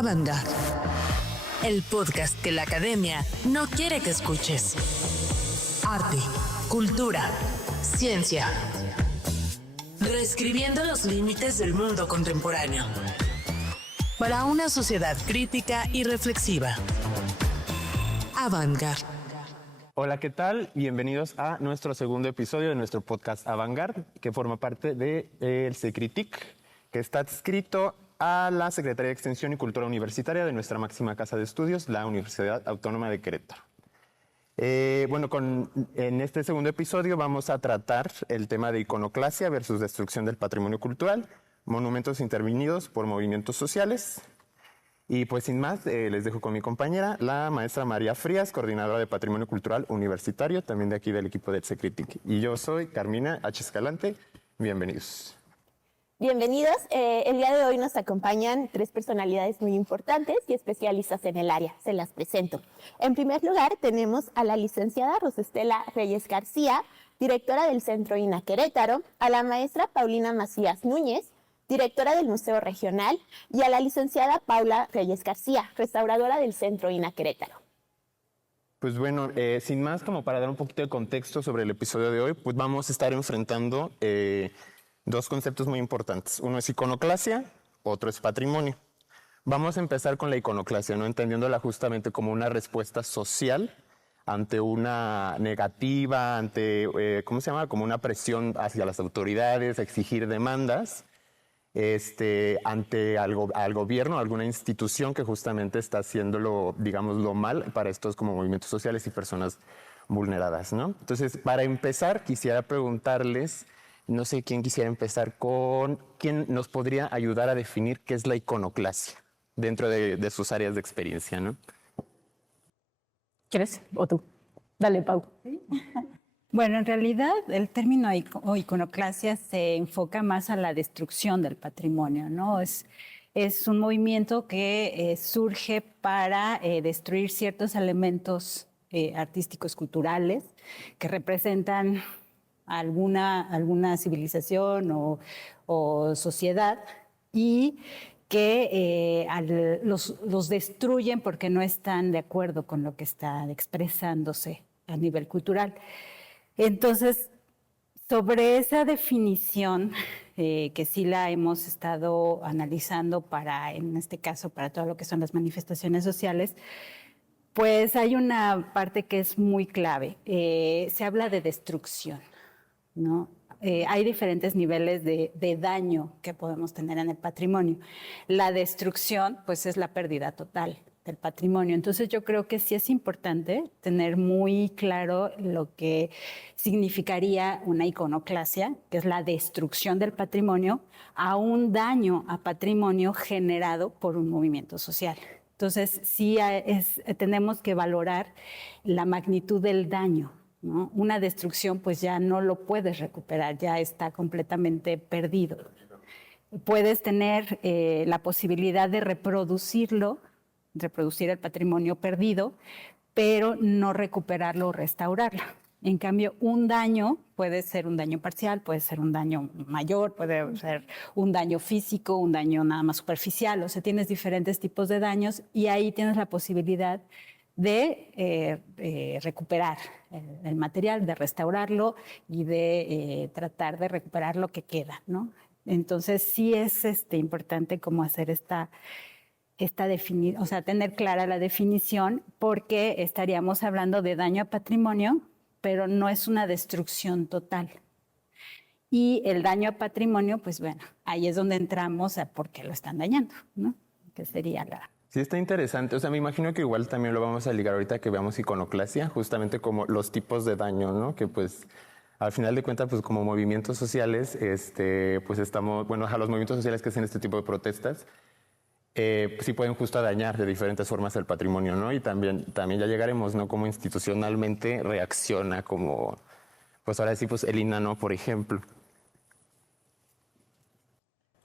Avant-Garde, el podcast que la academia no quiere que escuches. Arte, cultura, ciencia. Reescribiendo los límites del mundo contemporáneo. Para una sociedad crítica y reflexiva. Avant-Garde. Hola, ¿qué tal? Bienvenidos a nuestro segundo episodio de nuestro podcast Avant-Garde, que forma parte del CECRITIC, que está adscrito a la Secretaría de Extensión y Cultura Universitaria de nuestra máxima casa de estudios, la Universidad Autónoma de Querétaro. En este segundo episodio vamos a tratar el tema de iconoclasia versus destrucción del patrimonio cultural, monumentos intervenidos por movimientos sociales. Y pues sin más, les dejo con mi compañera, la maestra María Frías, coordinadora de Patrimonio Cultural Universitario, también de aquí del equipo del CECRITIC. Y yo soy Carmina H. Escalante. Bienvenidos. Bienvenidos. El día de hoy nos acompañan tres personalidades muy importantes y especialistas en el área. Se las presento. En primer lugar, tenemos a la licenciada Rosestela Reyes García, directora del Centro INA Querétaro, a la maestra Paulina Macías Núñez, directora del Museo Regional, y a la licenciada Paula Reyes García, restauradora del Centro INA Querétaro. Pues bueno, sin más, como para dar un poquito de contexto sobre el episodio de hoy, pues vamos a estar enfrentando dos conceptos muy importantes. Uno es iconoclasia, otro es patrimonio. Vamos a empezar con la iconoclasia, ¿no? Entendiéndola justamente como una respuesta social ante una negativa, ante, como una presión hacia las autoridades, exigir demandas, ante al gobierno, alguna institución que justamente está haciéndolo, digámoslo mal, para estos como movimientos sociales y personas vulneradas, ¿no? Entonces, para empezar, quisiera preguntarles, no sé quién quisiera empezar con quién nos podría ayudar a definir qué es la iconoclasia dentro de sus áreas de experiencia, ¿no? ¿Quieres? ¿O tú? Dale, Pau. ¿Sí? Bueno, en realidad el término iconoclasia se enfoca más a la destrucción del patrimonio, ¿no? Es un movimiento que surge para destruir ciertos elementos artísticos, culturales, que representan alguna civilización o sociedad, y que los destruyen porque no están de acuerdo con lo que está expresándose a nivel cultural. Entonces, sobre esa definición, que sí la hemos estado analizando en este caso, para todo lo que son las manifestaciones sociales, pues hay una parte que es muy clave. Se habla de destrucción, ¿no? Hay diferentes niveles de daño que podemos tener en el patrimonio. La destrucción, pues, es la pérdida total del patrimonio. Entonces, yo creo que sí es importante tener muy claro lo que significaría una iconoclasia, que es la destrucción del patrimonio, a un daño a patrimonio generado por un movimiento social. Entonces, sí tenemos que valorar la magnitud del daño, ¿no? Una destrucción, pues ya no lo puedes recuperar, ya está completamente perdido. Puedes tener la posibilidad de reproducir el patrimonio perdido, pero no recuperarlo o restaurarlo. En cambio, un daño puede ser un daño parcial, puede ser un daño mayor, puede ser un daño físico, un daño nada más superficial. O sea, tienes diferentes tipos de daños y ahí tienes la posibilidad de recuperar el material, de restaurarlo y de tratar de recuperar lo que queda, ¿no? Entonces, sí es importante como hacer o sea, tener clara la definición, porque estaríamos hablando de daño a patrimonio, pero no es una destrucción total. Y el daño a patrimonio, pues bueno, ahí es donde entramos a por qué lo están dañando, ¿no? Que sería la... Sí, está interesante. O sea, me imagino que igual también lo vamos a ligar ahorita que veamos iconoclasia, justamente como los tipos de daño, ¿no? Que pues al final de cuentas, pues como movimientos sociales, pues estamos, bueno, a los movimientos sociales que hacen este tipo de protestas, pues sí pueden justo dañar de diferentes formas el patrimonio, ¿no? Y también ya llegaremos, ¿no? Cómo institucionalmente reacciona, como, pues ahora sí, pues el INA, ¿no? Por ejemplo.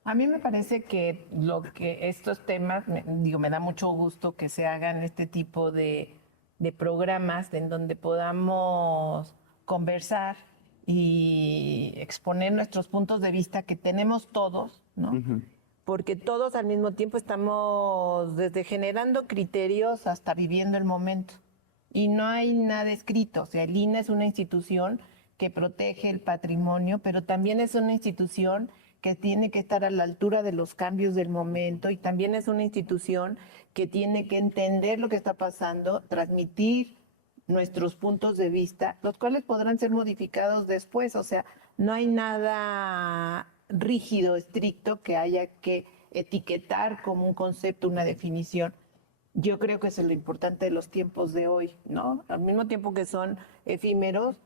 A mí me parece que estos temas, me da mucho gusto que se hagan este tipo de programas en donde podamos conversar y exponer nuestros puntos de vista que tenemos todos, ¿no? porque todos al mismo tiempo estamos desde generando criterios hasta viviendo el momento. Y no hay nada escrito. O sea, el INE es una institución que protege el patrimonio, pero también es una institución que tiene que estar a la altura de los cambios del momento, y también es una institución que tiene que entender lo que está pasando, transmitir nuestros puntos de vista, los cuales podrán ser modificados después. O sea, no hay nada rígido, estricto, que haya que etiquetar como un concepto, una definición. Yo creo que eso es lo importante de los tiempos de hoy, ¿no? Al mismo tiempo que son efímeros,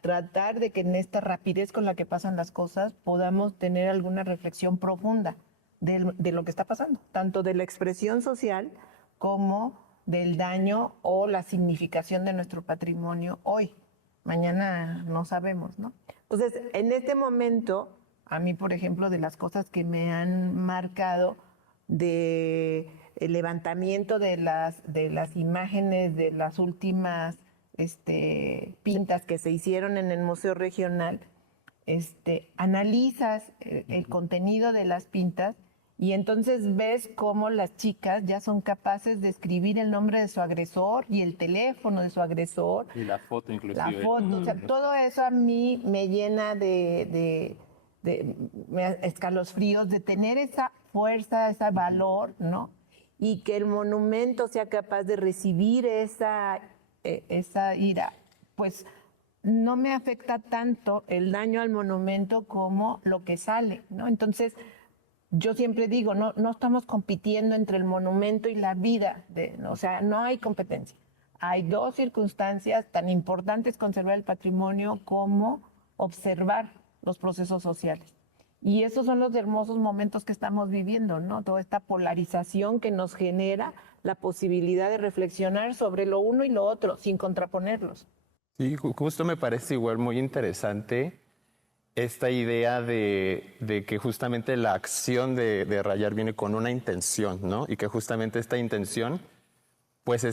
tratar de que en esta rapidez con la que pasan las cosas podamos tener alguna reflexión profunda de lo que está pasando, tanto de la expresión social como del daño o la significación de nuestro patrimonio hoy. Mañana no sabemos, ¿no? Entonces, en este momento, a mí, por ejemplo, de las cosas que me han marcado de el levantamiento de las imágenes de las últimas pintas que se hicieron en el Museo Regional, analizas el contenido de las pintas y entonces ves cómo las chicas ya son capaces de escribir el nombre de su agresor y el teléfono de su agresor. Y la foto inclusive. La foto, o sea, todo eso a mí me llena de escalofríos, de tener esa fuerza, ese valor, ¿no? Y que el monumento sea capaz de recibir esa ira, pues no me afecta tanto el daño al monumento como lo que sale, ¿no? Entonces, yo siempre digo, no estamos compitiendo entre el monumento y la vida, o sea, no hay competencia. Hay dos circunstancias tan importantes, conservar el patrimonio como observar los procesos sociales. Y esos son los hermosos momentos que estamos viviendo, ¿no? Toda esta polarización que nos genera la posibilidad de reflexionar sobre lo uno y lo otro, sin contraponerlos. Sí, justo me parece igual muy interesante esta idea de que justamente la acción de rayar viene con una intención, ¿no? Y que justamente esta intención, pues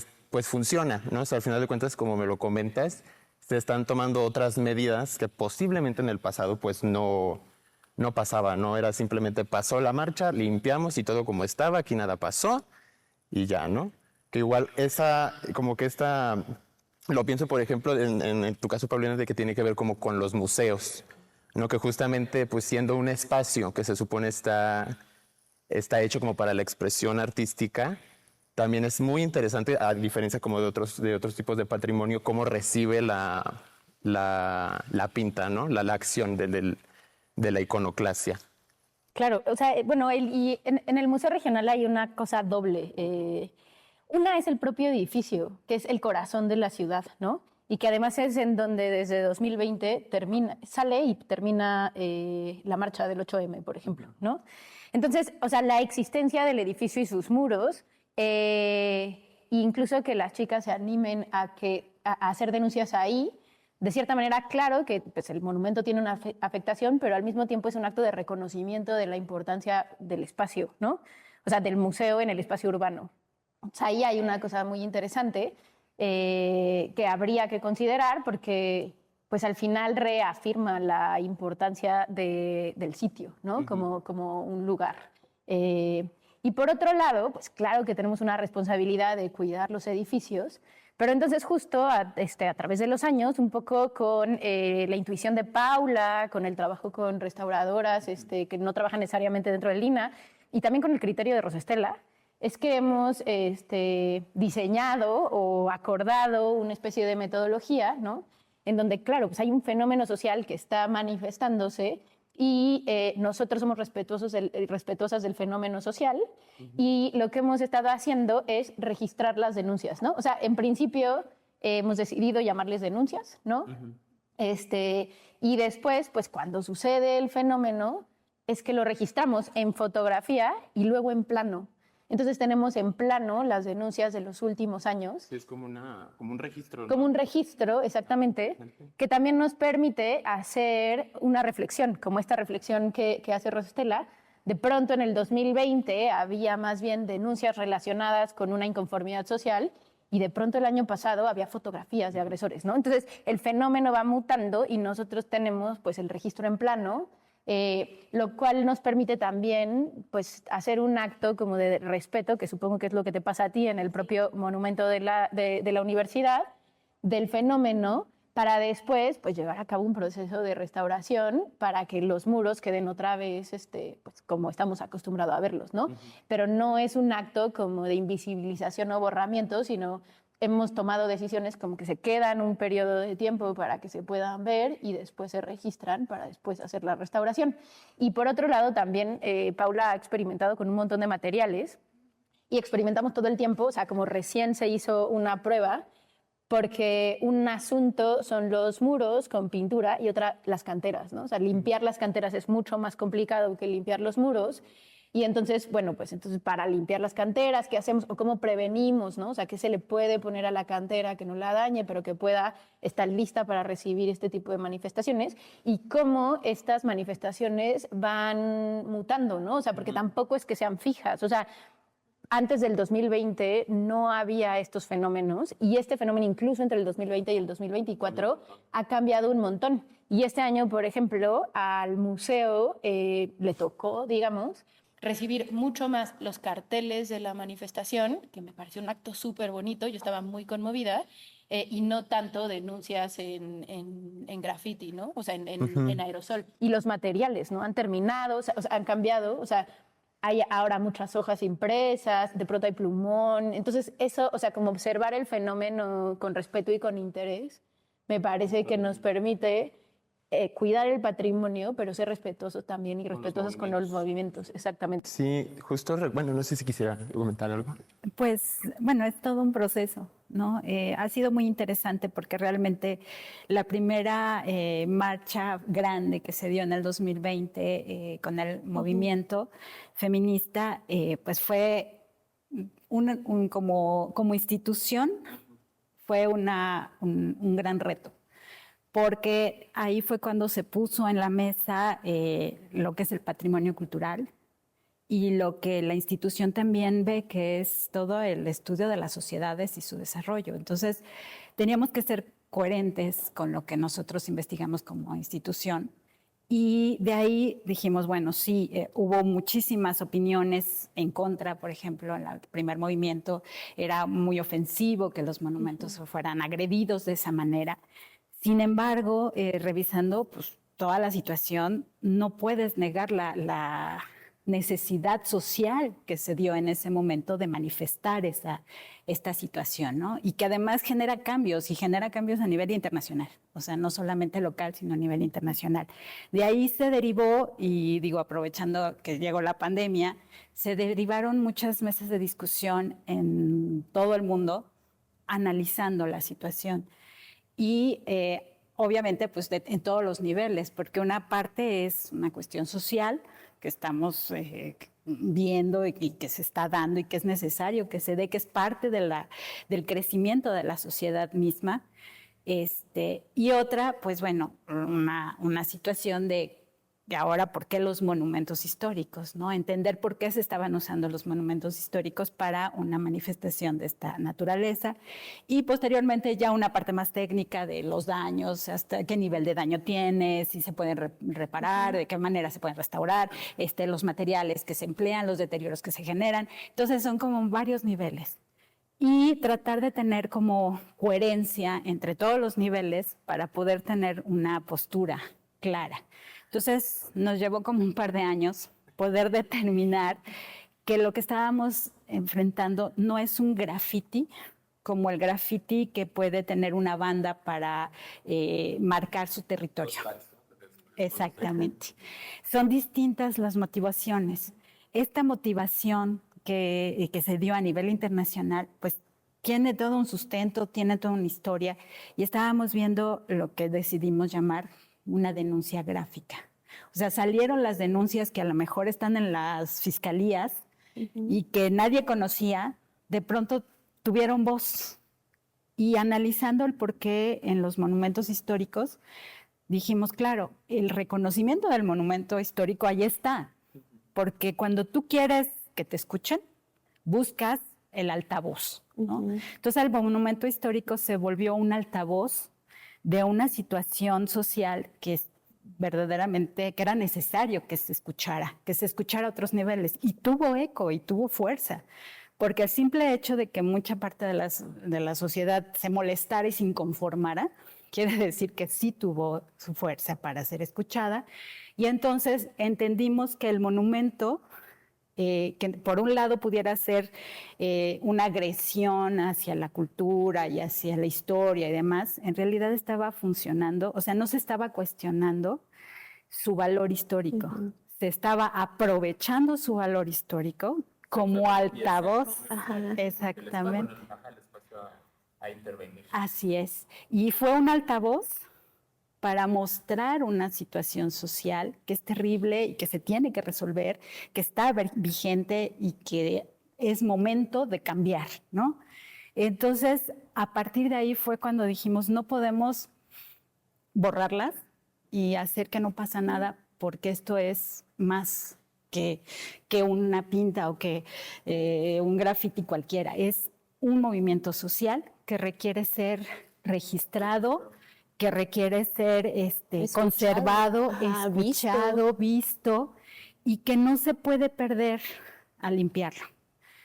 funciona, ¿no? O sea, al final de cuentas, como me lo comentas, se están tomando otras medidas que posiblemente en el pasado, pues no pasaba, ¿no? Era simplemente pasó la marcha, limpiamos y todo como estaba, aquí nada pasó y ya, ¿no? Que igual lo pienso, por ejemplo, en tu caso, Paulina, de que tiene que ver como con los museos, ¿no? Que justamente, pues siendo un espacio que se supone está hecho como para la expresión artística, también es muy interesante, a diferencia como de otros tipos de patrimonio, cómo recibe la pinta, ¿no? La acción de la iconoclasia. Claro, o sea, bueno, y en el Museo Regional hay una cosa doble. Una es el propio edificio, que es el corazón de la ciudad, ¿no? Y que además es en donde desde 2020 sale y termina la marcha del 8M, por ejemplo, ¿no? Entonces, o sea, la existencia del edificio y sus muros, incluso que las chicas se animen a hacer denuncias ahí, de cierta manera, claro que pues, el monumento tiene una afectación, pero al mismo tiempo es un acto de reconocimiento de la importancia del espacio, ¿no? O sea, del museo en el espacio urbano. O sea, ahí hay una cosa muy interesante que habría que considerar porque pues, al final reafirma la importancia del sitio, ¿no? Uh-huh. Como un lugar. Y por otro lado, pues claro que tenemos una responsabilidad de cuidar los edificios, pero entonces justo a través de los años, un poco con la intuición de Paula, con el trabajo con restauradoras que no trabajan necesariamente dentro del INAH, y también con el criterio de Rosa Estela, es que hemos diseñado o acordado una especie de metodología, ¿no? En donde, claro, pues hay un fenómeno social que está manifestándose y nosotros somos respetuosas del fenómeno social. Uh-huh. Y lo que hemos estado haciendo es registrar las denuncias, ¿no? O sea, en principio hemos decidido llamarles denuncias, ¿no? Uh-huh. Y después, pues cuando sucede el fenómeno, es que lo registramos en fotografía y luego en plano. Entonces tenemos en plano las denuncias de los últimos años. Sí, es como un registro, ¿no? Como un registro, exactamente, que también nos permite hacer una reflexión, como esta reflexión que hace Rosa Estela. De pronto en el 2020 había más bien denuncias relacionadas con una inconformidad social y de pronto el año pasado había fotografías de agresores, ¿no? Entonces el fenómeno va mutando y nosotros tenemos pues el registro en plano, lo cual nos permite también pues, hacer un acto como de respeto, que supongo que es lo que te pasa a ti en el propio monumento de la universidad, del fenómeno, para después pues, llevar a cabo un proceso de restauración para que los muros queden otra vez pues, como estamos acostumbrados a verlos, ¿no? Pero no es un acto como de invisibilización o borramiento, sino hemos tomado decisiones como que se quedan un periodo de tiempo para que se puedan ver y después se registran para después hacer la restauración. Y por otro lado también Paula ha experimentado con un montón de materiales y experimentamos todo el tiempo, o sea, como recién se hizo una prueba, porque un asunto son los muros con pintura y otra las canteras, ¿no? O sea, limpiar las canteras es mucho más complicado que limpiar los muros. Y entonces, bueno, pues entonces para limpiar las canteras, ¿qué hacemos? O cómo prevenimos, ¿no? O sea, ¿qué se le puede poner a la cantera que no la dañe, pero que pueda estar lista para recibir este tipo de manifestaciones? Y cómo estas manifestaciones van mutando, ¿no? O sea, porque tampoco es que sean fijas. O sea, antes del 2020 no había estos fenómenos y este fenómeno incluso entre el 2020 y el 2024 ha cambiado un montón. Y este año, por ejemplo, al museo le tocó, digamos, recibir mucho más los carteles de la manifestación, que me pareció un acto súper bonito, yo estaba muy conmovida, y no tanto denuncias en graffiti, ¿no? O sea, en aerosol. Y los materiales, ¿no? Han terminado, o sea, han cambiado, o sea, hay ahora muchas hojas impresas, de pronto hay plumón. Entonces, eso, o sea, como observar el fenómeno con respeto y con interés, me parece que nos permite cuidar el patrimonio, pero ser respetuosos también y respetuosos con los movimientos. Exactamente. Sí, justo, bueno, no sé si quisiera comentar algo. Pues, bueno, es todo un proceso, ¿no? Ha sido muy interesante porque realmente la primera marcha grande que se dio en el 2020 con el movimiento feminista, pues fue como institución, fue un gran reto. Porque ahí fue cuando se puso en la mesa lo que es el patrimonio cultural y lo que la institución también ve que es todo el estudio de las sociedades y su desarrollo. Entonces, teníamos que ser coherentes con lo que nosotros investigamos como institución. Y de ahí dijimos, bueno, sí, hubo muchísimas opiniones en contra, por ejemplo, en el primer movimiento era muy ofensivo que los monumentos fueran agredidos de esa manera. Sin embargo, revisando pues, toda la situación, no puedes negar la necesidad social que se dio en ese momento de manifestar esta situación, ¿no? Y que además genera cambios, y genera cambios a nivel internacional, o sea, no solamente local, sino a nivel internacional. De ahí se derivó, y digo, aprovechando que llegó la pandemia, se derivaron muchas mesas de discusión en todo el mundo analizando la situación. Y obviamente pues en todos los niveles, porque una parte es una cuestión social que estamos viendo y que se está dando y que es necesario que se dé, que es parte del crecimiento de la sociedad misma. Y otra, pues bueno, una situación de ahora por qué los monumentos históricos, ¿no? Entender por qué se estaban usando los monumentos históricos para una manifestación de esta naturaleza y posteriormente ya una parte más técnica de los daños, hasta qué nivel de daño tiene, si se pueden reparar, de qué manera se pueden restaurar, los materiales que se emplean, los deterioros que se generan. Entonces son como varios niveles. Y tratar de tener como coherencia entre todos los niveles para poder tener una postura clara. Entonces nos llevó como un par de años poder determinar que lo que estábamos enfrentando no es un graffiti, como el graffiti que puede tener una banda para marcar su territorio. Exactamente. Son distintas las motivaciones. Esta motivación que se dio a nivel internacional, pues tiene todo un sustento, tiene toda una historia, y estábamos viendo lo que decidimos llamar una denuncia gráfica. O sea, salieron las denuncias que a lo mejor están en las fiscalías y que nadie conocía, de pronto tuvieron voz. Y analizando el por qué en los monumentos históricos, dijimos, claro, el reconocimiento del monumento histórico ahí está, porque cuando tú quieres que te escuchen, buscas el altavoz, ¿no? Entonces el monumento histórico se volvió un altavoz de una situación social que verdaderamente que era necesario que se escuchara a otros niveles. Y tuvo eco y tuvo fuerza. Porque el simple hecho de que mucha parte de la sociedad se molestara y se inconformara, quiere decir que sí tuvo su fuerza para ser escuchada. Y entonces entendimos que el monumento, que por un lado pudiera ser una agresión hacia la cultura y hacia la historia y demás, en realidad estaba funcionando, o sea, no se estaba cuestionando su valor histórico, se estaba aprovechando su valor histórico como altavoz. Exactamente. Así es. Y fue un altavoz para mostrar una situación social que es terrible y que se tiene que resolver, que está vigente y que es momento de cambiar, ¿no? Entonces, a partir de ahí fue cuando dijimos, no podemos borrarlas y hacer que no pasa nada, porque esto es más que una pinta o que un graffiti cualquiera. Es un movimiento social que requiere ser registrado, que requiere ser conservado, escuchado, visto, y que no se puede perder al limpiarlo.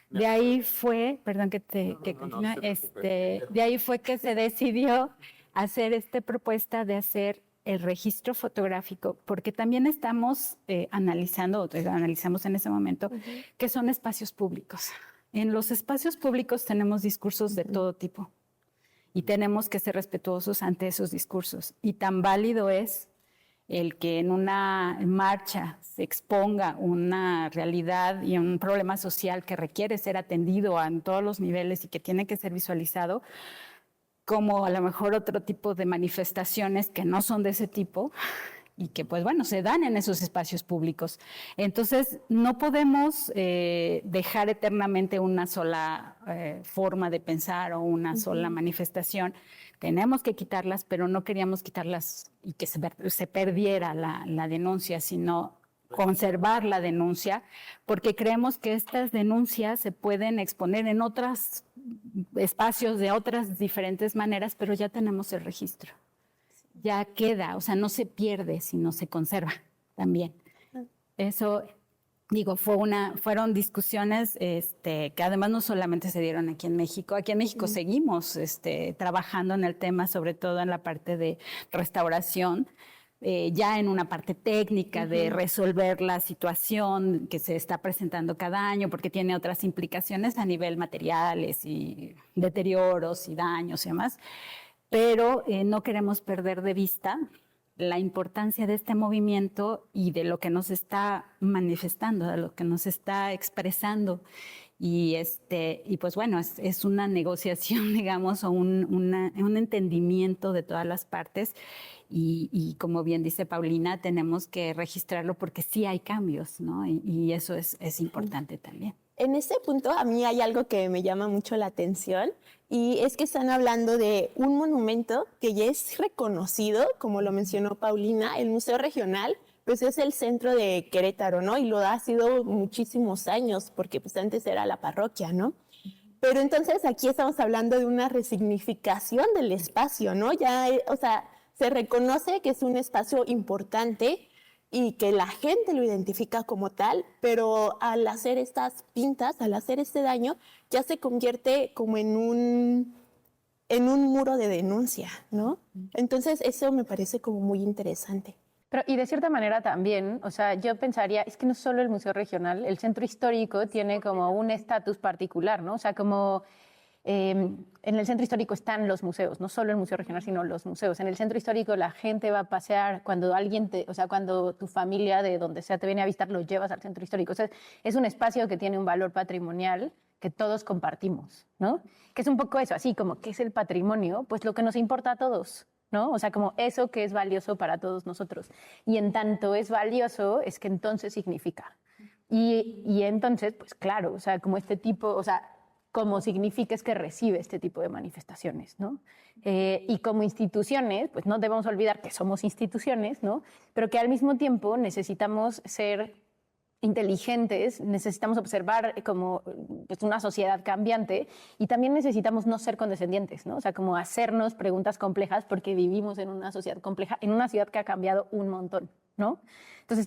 De ahí fue, perdón de ahí fue que se decidió hacer esta propuesta de hacer el registro fotográfico, porque también estamos analizamos en ese momento, que son espacios públicos. En los espacios públicos tenemos discursos de todo tipo y tenemos que ser respetuosos ante esos discursos. Y tan válido es el que en una marcha se exponga una realidad y un problema social que requiere ser atendido en todos los niveles y que tiene que ser visualizado, como a lo mejor otro tipo de manifestaciones que no son de ese tipo y que, pues bueno, se dan en esos espacios públicos. Entonces, no podemos dejar eternamente una sola forma de pensar o una sola manifestación. Tenemos que quitarlas, pero no queríamos quitarlas y que se perdiera la denuncia, sino conservar la denuncia, porque creemos que estas denuncias se pueden exponer en otros espacios de otras diferentes maneras, pero ya tenemos el registro. Ya queda, o sea, no se pierde, sino se conserva también. Eso, digo, fueron discusiones que además no solamente se dieron aquí en México. Aquí en México seguimos trabajando en el tema, sobre todo en la parte de restauración, ya en una parte técnica de resolver la situación que se está presentando cada año, porque tiene otras implicaciones a nivel materiales y deterioros y daños y demás. Pero no queremos perder de vista la importancia de este movimiento y de lo que nos está manifestando, de lo que nos está expresando. Y pues bueno, es una negociación, digamos, o un entendimiento de todas las partes. Y como bien dice Paulina, tenemos que registrarlo porque sí hay cambios, ¿no? Y eso es importante también. En este punto a mí hay algo que me llama mucho la atención y es que están hablando de un monumento que ya es reconocido, como lo mencionó Paulina, el Museo Regional, pues es el centro de Querétaro, ¿no? Y lo ha sido muchísimos años porque pues antes era la parroquia, ¿no? Pero entonces aquí estamos hablando de una resignificación del espacio, ¿no? Ya, o sea, se reconoce que es un espacio importante y que la gente lo identifica como tal, pero al hacer estas pintas, al hacer este daño, ya se convierte como en un muro de denuncia, ¿no? Entonces eso me parece como muy interesante. Pero, y de cierta manera también, o sea, yo pensaría, es que no solo el Museo Regional, el Centro Histórico tiene como un estatus particular, ¿no? O sea, como en el Centro Histórico están los museos, no solo el Museo Regional, sino los museos. En el Centro Histórico la gente va a pasear cuando cuando tu familia de donde sea te viene a visitar, lo llevas al Centro Histórico. O sea, es un espacio que tiene un valor patrimonial que todos compartimos, ¿no? Que es un poco eso, así como, ¿qué es el patrimonio? Pues lo que nos importa a todos, ¿no? O sea, como eso que es valioso para todos nosotros. Y en tanto es valioso, es que entonces significa. Y entonces, pues claro, o sea, como este tipo, o sea, como significa es que recibe este tipo de manifestaciones, ¿no? Y como instituciones, pues no debemos olvidar que somos instituciones, ¿no? Pero que al mismo tiempo necesitamos ser inteligentes, necesitamos observar como pues, una sociedad cambiante y también necesitamos no ser condescendientes, ¿no? O sea, como hacernos preguntas complejas porque vivimos en una sociedad compleja, en una ciudad que ha cambiado un montón, ¿no? Entonces,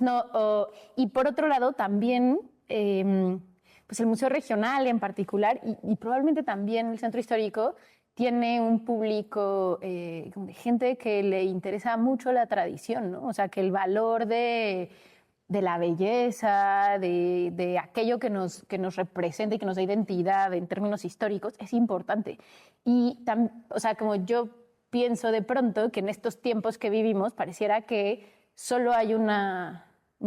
y por otro lado, también pues el Museo Regional en particular y probablemente también el Centro Histórico tiene un público como de gente que le interesa mucho la tradición, ¿no? O sea, que el valor de la belleza, de aquello que nos representa y que nos da identidad en términos históricos, es importante. Y, o sea, como yo pienso de pronto que en estos tiempos que vivimos pareciera que solo hay un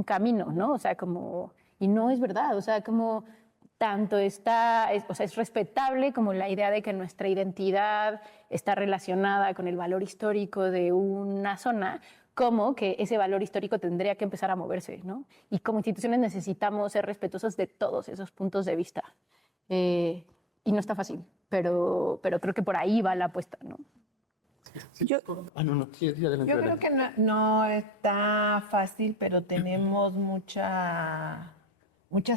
camino, ¿no? O sea, como... Y no es verdad, o sea, como tanto o sea, es respetable como la idea de que nuestra identidad está relacionada con el valor histórico de una zona, como que ese valor histórico tendría que empezar a moverse, ¿no? Y como instituciones necesitamos ser respetuosos de todos esos puntos de vista. Y no está fácil, pero creo que por ahí va la apuesta, ¿no? Yo creo que no está fácil, pero tenemos muchas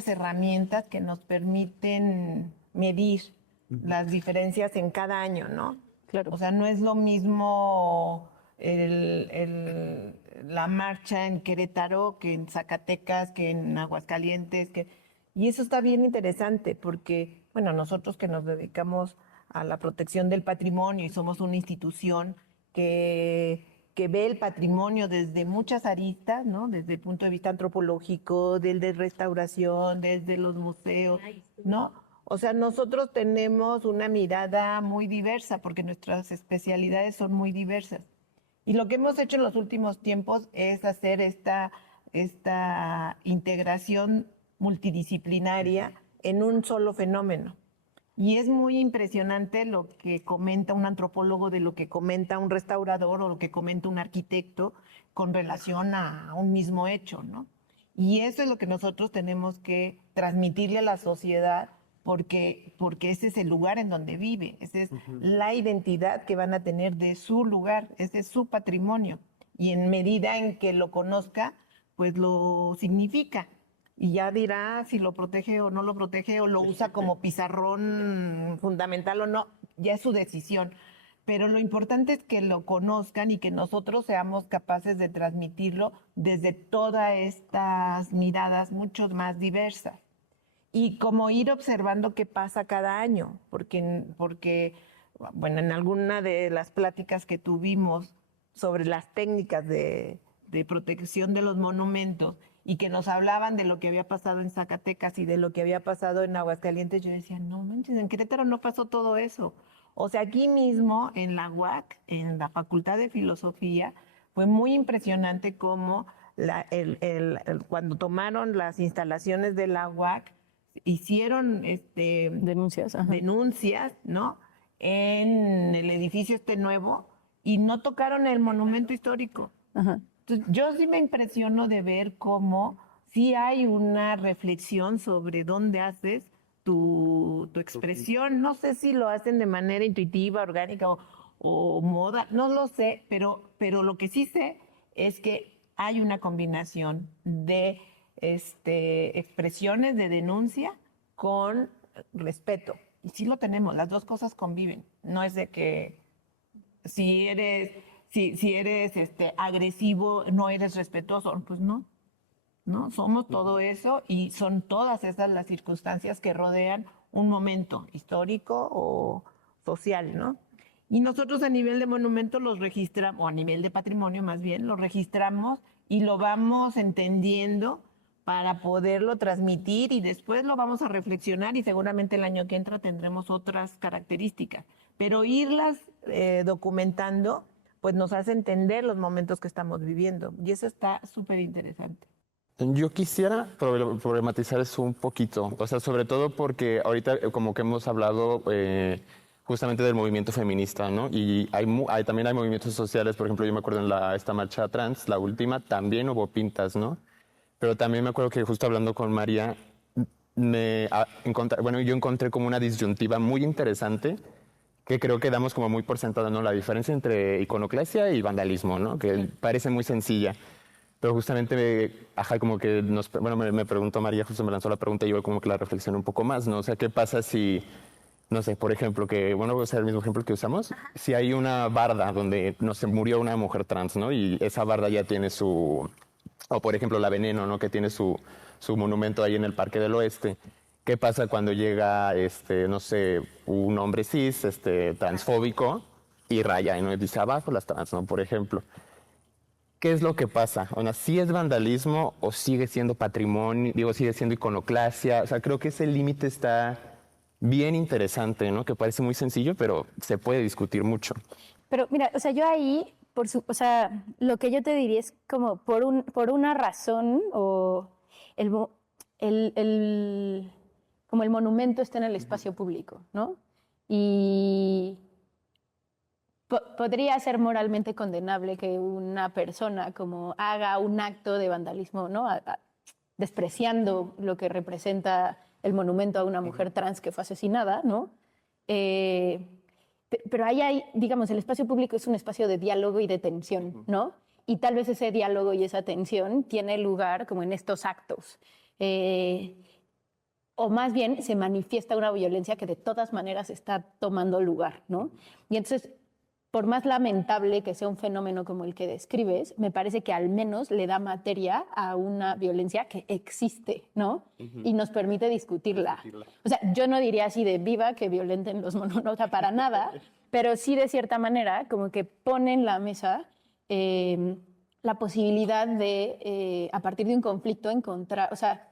herramientas que nos permiten medir las diferencias en cada año, ¿no? Claro. O sea, no es lo mismo la marcha en Querétaro que en Zacatecas, que en Aguascalientes. Y eso está bien interesante porque, bueno, nosotros que nos dedicamos a la protección del patrimonio y somos una institución que ve el patrimonio desde muchas aristas, ¿no? Desde el punto de vista antropológico, del de restauración, desde los museos, ¿no? O sea, nosotros tenemos una mirada muy diversa porque nuestras especialidades son muy diversas. Y lo que hemos hecho en los últimos tiempos es hacer esta integración multidisciplinaria en un solo fenómeno. Y es muy impresionante lo que comenta un antropólogo de lo que comenta un restaurador o lo que comenta un arquitecto con relación a un mismo hecho, ¿no? Y eso es lo que nosotros tenemos que transmitirle a la sociedad porque ese es el lugar en donde vive, esa es la identidad que van a tener de su lugar, ese es su patrimonio. Y en medida en que lo conozca, pues lo significa. Y ya dirá si lo protege o no lo protege o lo usa como pizarrón fundamental o no, ya es su decisión. Pero lo importante es que lo conozcan y que nosotros seamos capaces de transmitirlo desde todas estas miradas mucho más diversas. Y como ir observando qué pasa cada año, porque bueno, en alguna de las pláticas que tuvimos sobre las técnicas de protección de los monumentos, y que nos hablaban de lo que había pasado en Zacatecas y de lo que había pasado en Aguascalientes, yo decía, no manches, en Querétaro no pasó todo eso. O sea, aquí mismo en la UAC, en la Facultad de Filosofía, fue muy impresionante cómo cuando tomaron las instalaciones de la UAC, hicieron denuncias, ¿no? En el edificio nuevo y no tocaron el monumento histórico. Ajá. Yo sí me impresiono de ver cómo sí hay una reflexión sobre dónde haces tu expresión. No sé si lo hacen de manera intuitiva, orgánica o moda, no lo sé, pero lo que sí sé es que hay una combinación de expresiones de denuncia con respeto. Y sí lo tenemos, las dos cosas conviven. No es de que si eres agresivo, no eres respetuoso. Pues no, somos todo eso y son todas esas las circunstancias que rodean un momento histórico o social, ¿no? Y nosotros a nivel de monumento los registramos, o a nivel de patrimonio más bien, lo registramos y lo vamos entendiendo para poderlo transmitir y después lo vamos a reflexionar y seguramente el año que entra tendremos otras características. Pero irlas documentando pues nos hace entender los momentos que estamos viviendo y eso está súper interesante. Yo quisiera problematizar eso un poquito, o sea, sobre todo porque ahorita como que hemos hablado justamente del movimiento feminista, ¿no? Y también hay movimientos sociales, por ejemplo, yo me acuerdo en esta marcha trans, la última, también hubo pintas, ¿no? Pero también me acuerdo que justo hablando con María, yo encontré como una disyuntiva muy interesante que creo que damos como muy por sentada, ¿no? La diferencia entre iconoclasia y vandalismo, ¿no? Que parece muy sencilla. Pero justamente, ajá, como que me preguntó María, justo me lanzó la pregunta y yo como que la reflexioné un poco más, ¿no? O sea, ¿qué pasa si, no sé, por ejemplo, voy a usar el mismo ejemplo que usamos, si hay una barda donde, no sé, murió una mujer trans, ¿no? Y esa barda ya tiene o por ejemplo la Veneno, ¿no? Que tiene su monumento ahí en el Parque del Oeste. ¿Qué pasa cuando llega, no sé, un hombre cis, transfóbico y raya, ¿no? Y dice abajo las trans, ¿no? Por ejemplo. ¿Qué es lo que pasa? O sea, ¿sí es vandalismo o sigue siendo patrimonio? Digo, sigue siendo iconoclasia. O sea, creo que ese límite está bien interesante, ¿no? Que parece muy sencillo, pero se puede discutir mucho. Pero mira, o sea, yo ahí, o sea, lo que yo te diría es como por una razón o el, mo- como el monumento está en el espacio público, ¿no? Y podría ser moralmente condenable que una persona como haga un acto de vandalismo, ¿no? Despreciando lo que representa el monumento a una mujer trans que fue asesinada, ¿no? Pero ahí hay, digamos, el espacio público es un espacio de diálogo y de tensión, ¿no? Y tal vez ese diálogo y esa tensión tiene lugar como en estos actos. O más bien se manifiesta una violencia que de todas maneras está tomando lugar, ¿no? Y entonces, por más lamentable que sea un fenómeno como el que describes, me parece que al menos le da materia a una violencia que existe, ¿no? Y nos permite discutirla. O sea, yo no diría así de viva que violenten los monumentos, para nada, pero sí de cierta manera como que pone en la mesa la posibilidad de, a partir de un conflicto, encontrar, o sea,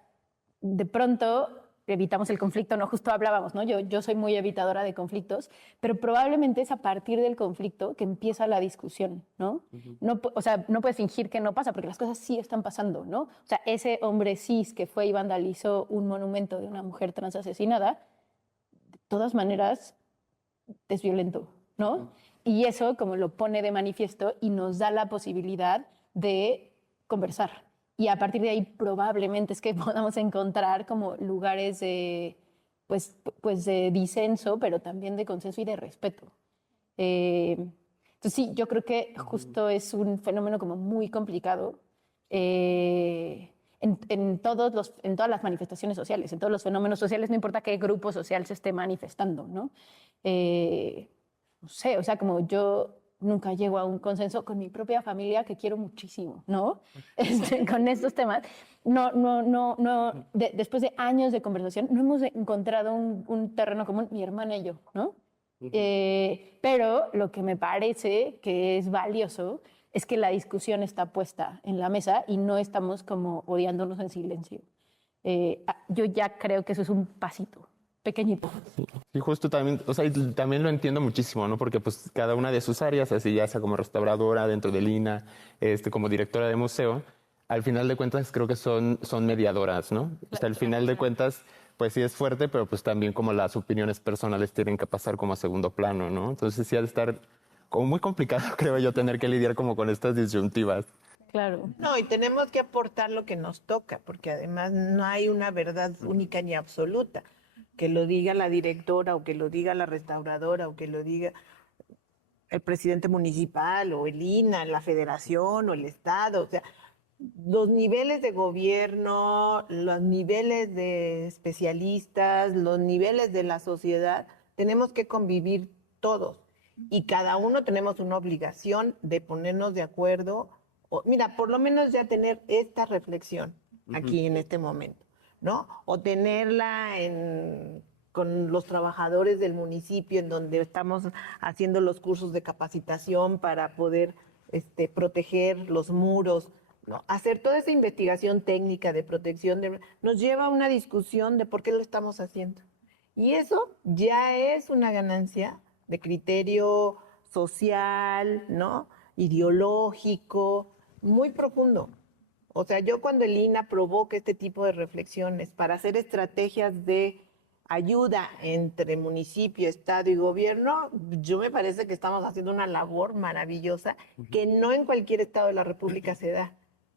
de pronto evitamos el conflicto, no justo hablábamos, ¿no? Yo soy muy evitadora de conflictos, pero probablemente es a partir del conflicto que empieza la discusión, ¿no? No, o sea, no puedes fingir que no pasa, porque las cosas sí están pasando, ¿no? O sea, ese hombre cis que fue y vandalizó un monumento de una mujer trans asesinada, de todas maneras, es violento, ¿no? Y eso como lo pone de manifiesto y nos da la posibilidad de conversar. Y a partir de ahí probablemente es que podamos encontrar como lugares de, pues de disenso, pero también de consenso y de respeto. Entonces sí, yo creo que justo es un fenómeno como muy complicado en todas las manifestaciones sociales, en todos los fenómenos sociales, no importa qué grupo social se esté manifestando, ¿no? No sé, o sea, como yo nunca llego a un consenso con mi propia familia, que quiero muchísimo, ¿no? Con estos temas. Después de años de conversación, no hemos encontrado un terreno común, mi hermana y yo, ¿no? Pero lo que me parece que es valioso es que la discusión está puesta en la mesa y no estamos como odiándonos en silencio. Yo ya creo que eso es un pasito pequeñito. Y justo también, o sea, y también lo entiendo muchísimo, ¿no? Porque pues cada una de sus áreas, así ya sea como restauradora dentro del INA, como directora de museo, al final de cuentas creo que son mediadoras, ¿no? O sea, al final de cuentas, pues sí es fuerte, pero pues también como las opiniones personales tienen que pasar como a segundo plano, ¿no? Entonces sí ha de estar como muy complicado, creo yo, tener que lidiar como con estas disyuntivas. Claro. No, y tenemos que aportar lo que nos toca, porque además no hay una verdad única ni absoluta. Que lo diga la directora o que lo diga la restauradora o que lo diga el presidente municipal o el INA, la federación o el Estado. O sea, los niveles de gobierno, los niveles de especialistas, los niveles de la sociedad, tenemos que convivir todos. Y cada uno tenemos una obligación de ponernos de acuerdo. Mira, por lo menos ya tener esta reflexión aquí en este momento, ¿no? O tenerla con los trabajadores del municipio, en donde estamos haciendo los cursos de capacitación para poder proteger los muros, ¿no? Hacer toda esa investigación técnica de protección nos lleva a una discusión de por qué lo estamos haciendo. Y eso ya es una ganancia de criterio social, ¿no? Ideológico, muy profundo. O sea, yo cuando el INA provoca este tipo de reflexiones para hacer estrategias de ayuda entre municipio, estado y gobierno, yo me parece que estamos haciendo una labor maravillosa que no en cualquier estado de la República se da.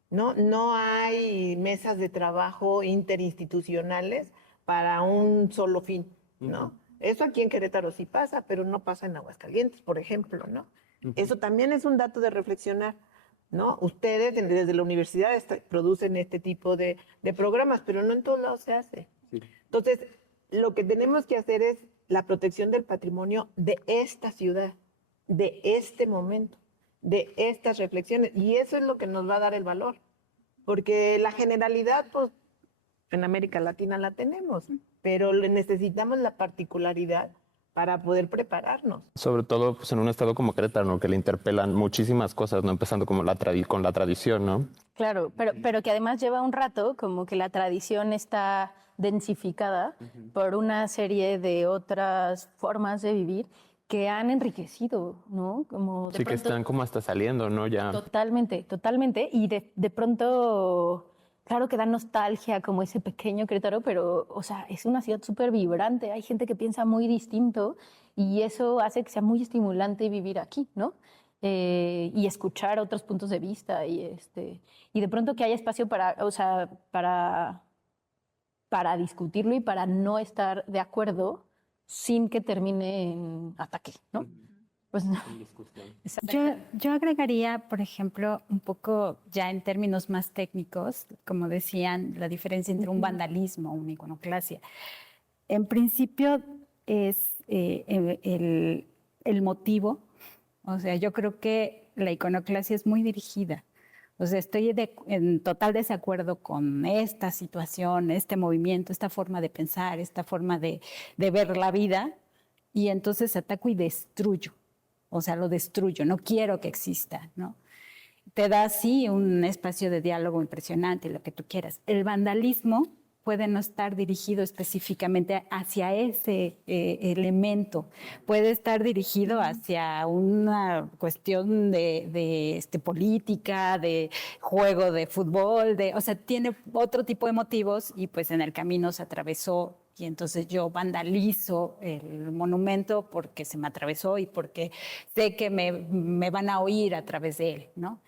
No hay mesas de trabajo interinstitucionales para un solo fin, ¿no? Eso aquí en Querétaro sí pasa, pero no pasa en Aguascalientes, por ejemplo, ¿no? Eso también es un dato de reflexionar. ¿no? Ustedes desde la universidad producen este tipo de programas, pero no en todos lados se hace. Sí. Entonces, lo que tenemos que hacer es la protección del patrimonio de esta ciudad, de este momento, de estas reflexiones. Y eso es lo que nos va a dar el valor. Porque la generalidad, pues, en América Latina la tenemos, pero necesitamos la particularidad para poder prepararnos. Sobre todo pues, en un estado como Querétaro, ¿no? Que le interpelan muchísimas cosas, ¿no? Empezando como con la tradición, ¿no? Claro, pero que además lleva un rato como que la tradición está densificada por una serie de otras formas de vivir que han enriquecido, ¿no? Como de sí, pronto, que están como hasta saliendo, ¿no? Ya. Totalmente, totalmente. Y de pronto, claro que da nostalgia como ese pequeño Querétaro, pero, o sea, es una ciudad súper vibrante. Hay gente que piensa muy distinto y eso hace que sea muy estimulante vivir aquí, ¿no? Y escuchar otros puntos de vista y de pronto que haya espacio para, o sea, para discutirlo y para no estar de acuerdo sin que termine en ataque, ¿no? Pues no. Yo agregaría, por ejemplo, un poco ya en términos más técnicos, como decían, la diferencia entre un vandalismo, una iconoclasia. En principio es el motivo, o sea, yo creo que la iconoclasia es muy dirigida. O sea, estoy en total desacuerdo con esta situación, este movimiento, esta forma de pensar, esta forma de ver la vida, y entonces ataco y destruyo. O sea, lo destruyo, no quiero que exista, ¿no? Te da, sí, un espacio de diálogo impresionante, lo que tú quieras. El vandalismo puede no estar dirigido específicamente hacia ese elemento, puede estar dirigido hacia una cuestión de política, de juego de fútbol, o sea, tiene otro tipo de motivos y pues en el camino se atravesó y entonces yo vandalizo el monumento porque se me atravesó y porque sé que me van a oír a través de él, ¿no?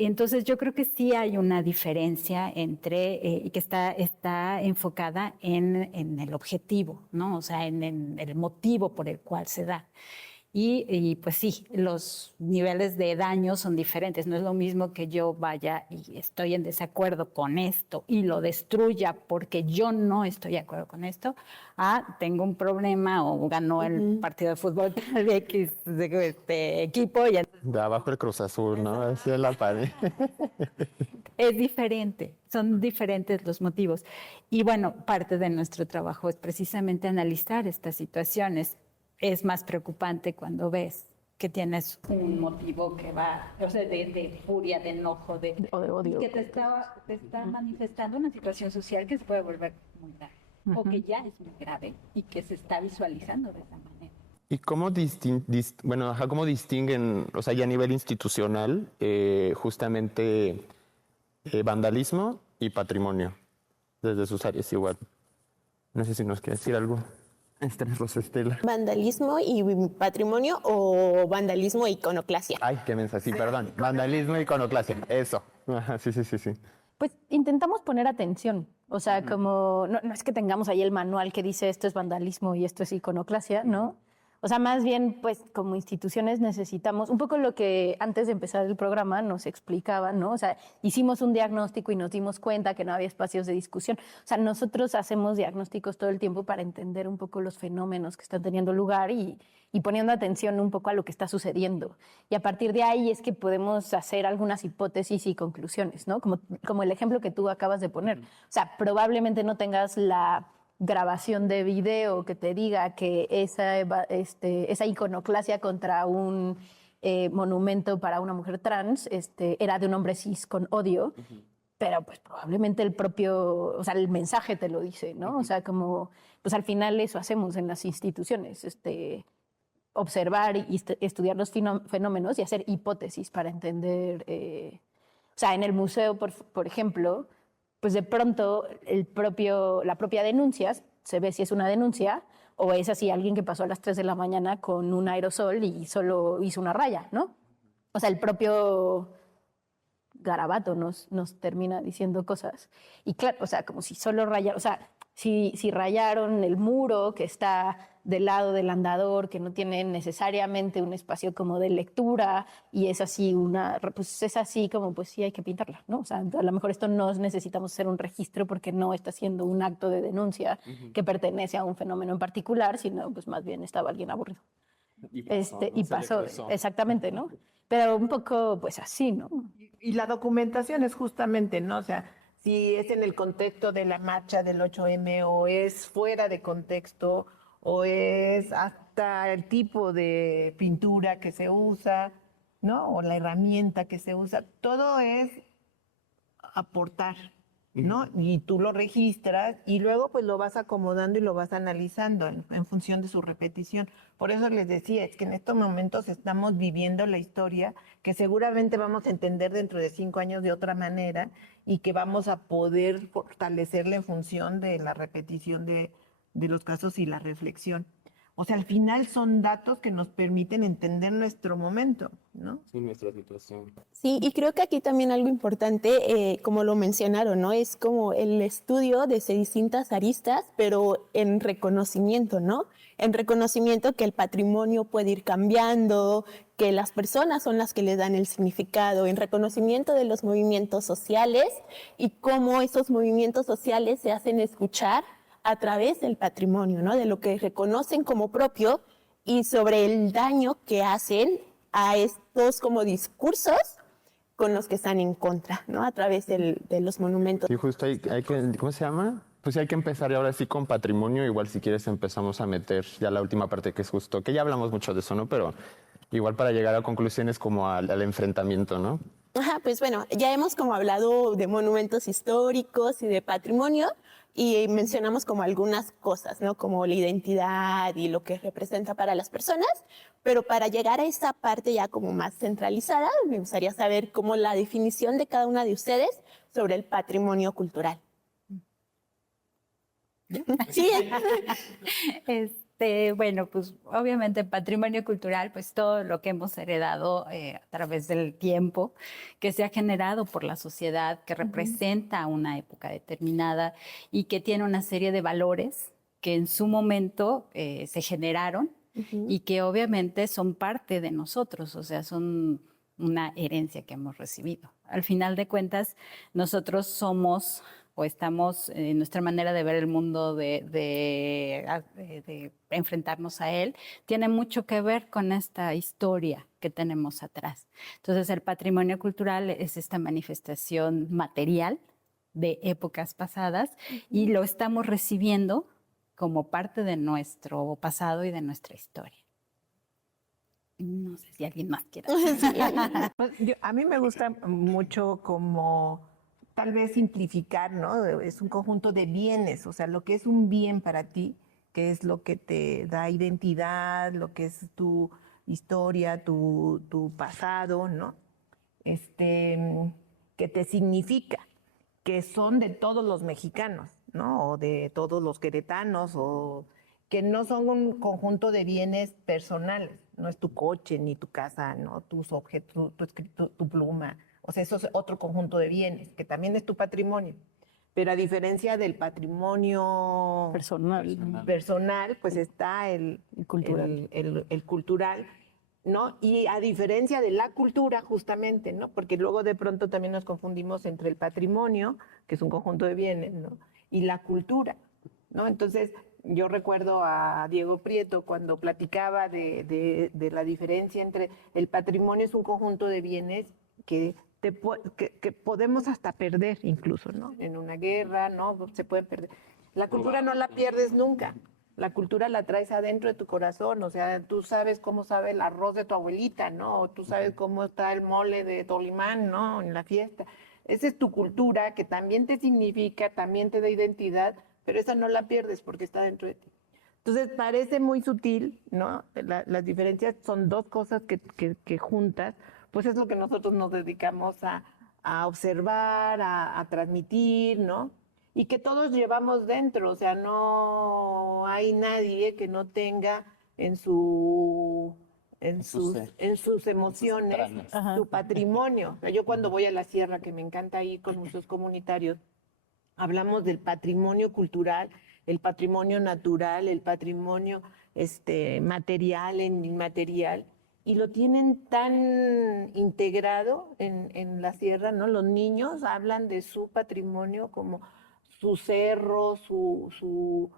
Entonces yo creo que sí hay una diferencia entre, y que está enfocada en el objetivo, ¿no? O sea, en el motivo por el cual se da. Y pues sí, los niveles de daño son diferentes. No es lo mismo que yo vaya y estoy en desacuerdo con esto y lo destruya porque yo no estoy de acuerdo con esto, tengo un problema o ganó el partido de fútbol de X equipo. Y de abajo el Cruz Azul, ¿no? Así es la pared. Es diferente, son diferentes los motivos. Y bueno, parte de nuestro trabajo es precisamente analizar estas situaciones. Es más preocupante cuando ves que tienes un motivo que va, o sea, de furia, de enojo, o de odio. Que te está manifestando una situación social que se puede volver muy grave, o que ya es muy grave y que se está visualizando de esa manera. ¿Y cómo cómo distinguen, o sea, ya a nivel institucional, justamente vandalismo y patrimonio, desde sus áreas igual? No sé si nos quiere decir algo. Rosestela. ¿Vandalismo y patrimonio o vandalismo e iconoclasia? Ay, qué mensaje, sí, perdón. Vandalismo e iconoclasia, eso. Ajá, sí. Pues intentamos poner atención, o sea, como no es que tengamos ahí el manual que dice esto es vandalismo y esto es iconoclasia, ¿no? O sea, más bien, pues como instituciones necesitamos, un poco lo que antes de empezar el programa nos explicaban, ¿no? O sea, hicimos un diagnóstico y nos dimos cuenta que no había espacios de discusión. O sea, nosotros hacemos diagnósticos todo el tiempo para entender un poco los fenómenos que están teniendo lugar y poniendo atención un poco a lo que está sucediendo. Y a partir de ahí es que podemos hacer algunas hipótesis y conclusiones, ¿no? Como el ejemplo que tú acabas de poner. O sea, probablemente no tengas la grabación de video que te diga que esa iconoclasia contra un monumento para una mujer trans era de un hombre cis con odio, pero pues probablemente el mensaje te lo dice, ¿no? O sea, como, pues al final eso hacemos en las instituciones, observar y estudiar los fenómenos y hacer hipótesis para entender, o sea, en el museo, por ejemplo, pues de pronto la propia denuncia se ve si es una denuncia o es así alguien que pasó a las 3 de la mañana con un aerosol y solo hizo una raya, ¿no? O sea, el propio garabato nos termina diciendo cosas. Y claro, o sea, como si solo raya, o sea, si rayaron el muro que está del lado del andador, que no tiene necesariamente un espacio como de lectura y es así pues es así como pues sí hay que pintarla, ¿no? O sea, a lo mejor esto no necesitamos hacer un registro porque no está siendo un acto de denuncia que pertenece a un fenómeno en particular, sino pues más bien estaba alguien aburrido. Y pasó, exactamente, ¿no? Pero un poco pues así, ¿no? Y la documentación es justamente, ¿no? O sea, si es en el contexto de la marcha del 8M o es fuera de contexto o es hasta el tipo de pintura que se usa, ¿no? O la herramienta que se usa, todo es aportar, ¿no? Y tú lo registras y luego pues lo vas acomodando y lo vas analizando en función de su repetición. Por eso les decía, es que en estos momentos estamos viviendo la historia que seguramente vamos a entender dentro de 5 años de otra manera y que vamos a poder fortalecerla en función de la repetición de los casos y la reflexión. O sea, al final son datos que nos permiten entender nuestro momento, ¿no? Sí, nuestra situación. Sí, y creo que aquí también algo importante, como lo mencionaron, ¿no? Es como el estudio de distintas aristas, pero en reconocimiento, ¿no? En reconocimiento que el patrimonio puede ir cambiando, que las personas son las que le dan el significado, en reconocimiento de los movimientos sociales y cómo esos movimientos sociales se hacen escuchar a través del patrimonio, ¿no? De lo que reconocen como propio y sobre el daño que hacen a estos como discursos con los que están en contra, ¿no? A través de los monumentos. Sí, justo hay que, ¿cómo se llama? Pues sí, hay que empezar y ahora sí con patrimonio. Igual si quieres empezamos a meter ya la última parte que es justo, que ya hablamos mucho de eso, ¿no? Pero igual para llegar a conclusiones como al enfrentamiento, ¿no? Ajá, pues bueno, ya hemos como hablado de monumentos históricos y de patrimonio y mencionamos como algunas cosas, ¿no? Como la identidad y lo que representa para las personas, pero para llegar a esta parte ya como más centralizada, me gustaría saber como la definición de cada una de ustedes sobre el patrimonio cultural. Sí. Bueno, pues obviamente patrimonio cultural, pues todo lo que hemos heredado a través del tiempo, que se ha generado por la sociedad, que representa una época determinada y que tiene una serie de valores que en su momento se generaron y que obviamente son parte de nosotros, o sea, son una herencia que hemos recibido. Al final de cuentas, nosotros somos o estamos en nuestra manera de ver el mundo, de enfrentarnos a él, tiene mucho que ver con esta historia que tenemos atrás. Entonces, el patrimonio cultural es esta manifestación material de épocas pasadas y lo estamos recibiendo como parte de nuestro pasado y de nuestra historia. No sé si alguien más quiere. Pues a mí me gusta mucho como tal vez simplificar, ¿no? Es un conjunto de bienes, o sea, lo que es un bien para ti, que es lo que te da identidad, lo que es tu historia, tu pasado, ¿no? Que te significa, que son de todos los mexicanos, ¿no? O de todos los queretanos, o que no son un conjunto de bienes personales, no es tu coche ni tu casa, ¿no? Tus objetos, tu pluma. O sea, eso es otro conjunto de bienes, que también es tu patrimonio. Pero a diferencia del patrimonio personal pues está el cultural, ¿no? Y a diferencia de la cultura, justamente, ¿no? Porque luego de pronto también nos confundimos entre el patrimonio, que es un conjunto de bienes, ¿no? Y la cultura, ¿no? Entonces, yo recuerdo a Diego Prieto cuando platicaba de la diferencia entre el patrimonio es un conjunto de bienes que podemos hasta perder incluso, ¿no? En una guerra, ¿no? Se puede perder. La cultura no la pierdes nunca. La cultura la traes adentro de tu corazón, o sea, tú sabes cómo sabe el arroz de tu abuelita, ¿no? O tú sabes cómo está el mole de Tolimán, ¿no? En la fiesta. Esa es tu cultura que también te significa, también te da identidad, pero esa no la pierdes porque está dentro de ti. Entonces parece muy sutil, ¿no? Las diferencias son dos cosas que juntas, pues es lo que nosotros nos dedicamos a observar, a transmitir, ¿no? Y que todos llevamos dentro, o sea, no hay nadie que no tenga en sus emociones su patrimonio. O sea, yo cuando voy a la sierra, que me encanta ir con museos comunitarios, hablamos del patrimonio cultural el patrimonio natural, el patrimonio material, inmaterial, y lo tienen tan integrado en la sierra, ¿no? Los niños hablan de su patrimonio como su cerro, su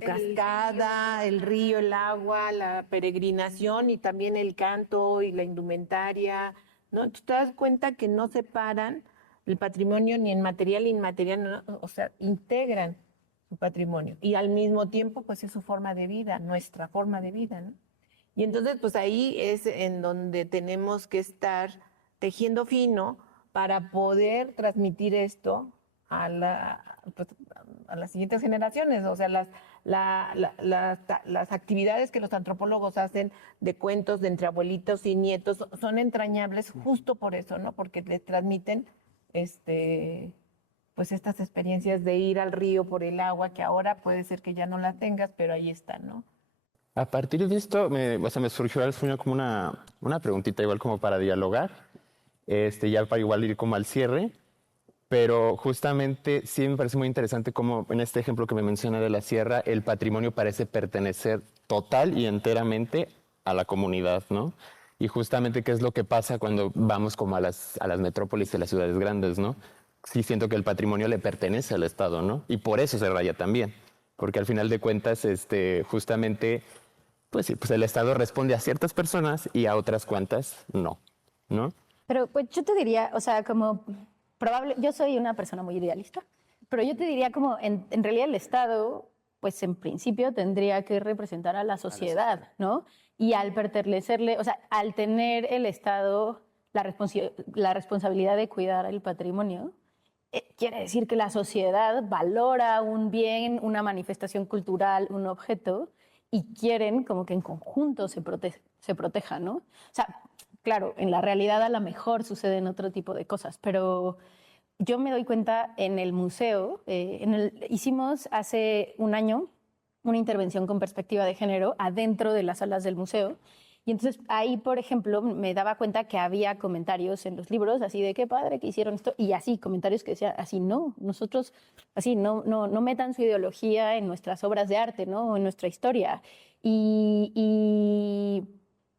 cascada, el río, el agua, la peregrinación y también el canto y la indumentaria, ¿no? Tú te das cuenta que no separan el patrimonio ni en material ni inmaterial, ¿no? O sea, integran su patrimonio y al mismo tiempo pues es su forma de vida, nuestra forma de vida, ¿no? Y entonces pues ahí es en donde tenemos que estar tejiendo fino para poder transmitir esto a las siguientes generaciones, o sea, las actividades que los antropólogos hacen de cuentos de entre abuelitos y nietos son entrañables justo por eso, ¿no? Porque les transmiten pues estas experiencias de ir al río por el agua, que ahora puede ser que ya no la tengas, pero ahí está, ¿no? A partir de esto, me surgió al sueño como una preguntita, igual como para dialogar, ya para igual ir como al cierre, pero justamente sí me parece muy interesante como en este ejemplo que me menciona de la sierra, el patrimonio parece pertenecer total y enteramente a la comunidad, ¿no? Y justamente qué es lo que pasa cuando vamos como a las metrópolis y las ciudades grandes, ¿no? Sí siento que el patrimonio le pertenece al Estado, ¿no? Y por eso se raya también, porque al final de cuentas, justamente, pues sí, pues el Estado responde a ciertas personas y a otras cuantas no, ¿no? Pero pues yo te diría, o sea, como yo soy una persona muy idealista, pero yo te diría como en realidad el Estado, pues en principio tendría que representar a la sociedad, ¿no? Y al pertenecerle, o sea, al tener el Estado la responsabilidad de cuidar el patrimonio, quiere decir que la sociedad valora un bien, una manifestación cultural, un objeto, y quieren como que en conjunto se proteja, ¿no? O sea, claro, en la realidad a lo mejor suceden otro tipo de cosas, pero yo me doy cuenta en el museo, hicimos hace un año una intervención con perspectiva de género adentro de las salas del museo. Y entonces ahí, por ejemplo, me daba cuenta que había comentarios en los libros así de qué padre que hicieron esto, y así comentarios que decían así, no, nosotros así no metan su ideología en nuestras obras de arte, ¿no? En nuestra historia. Y